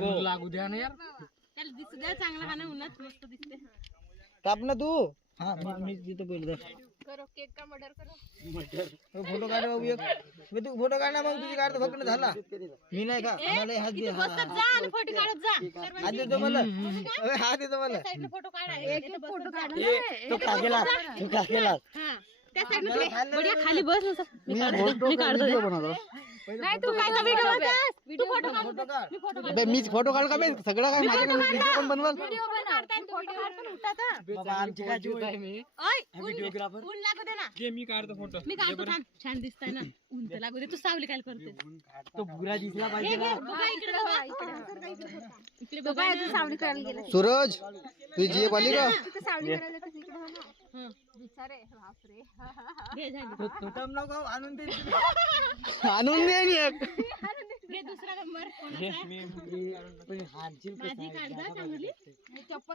लागू द्या ना यार. त्याला दिसू द्या चांगला खाणं उन्हात मस्त दिसते. काप ना तू. हा मी तिथं बोलतो. करो केक का मर्डर करो. फोटो काढ बाबू एक. मी तू फोटो काढ ना मग तुझी काढतो फक्त झाला. मी नाही का मला हात दे. बसत जा आणि फोटो काढत जा. हात देतो मला. हात देतो मला. साईडला फोटो काढा. एक फोटो काढा. तू का केला? तू का केला? हा त्या साईडला बढिया खाली बस ना. मी काढतो. नाही तू काय व्हिडिओ बनवतोस? तू फोटो काढ. मी फोटो काढ. मीच फोटो काढ का बे सगळं काय माझ्याकडे व्हिडिओ पण बनवल. व्हिडिओ बनवताय फोटो काढ पण उठतात हा. बाबा आमची काय चूक आहे मी. ओय व्हिडिओग्राफर ऊन लागू दे ना. मी काढतो फोटो. मी काढतो थांब. छान दिसतंय ना. ऊन तर लागू दे. तू सावली काय करते? तो बुरा दिसला पाहिजे ना. बघा इकडे बघा. इकडे बघा तू सावली करायला गेला. सूरज तुझी जीभ आली का? तू सावली करायला तर इकडे हो ना. बिचारे बापरे. घे झाली. तोटम नको आणून दे. आणून दे एक. घे दुसरा नंबर कोणाचा आहे? माझी काढ जा चांगली.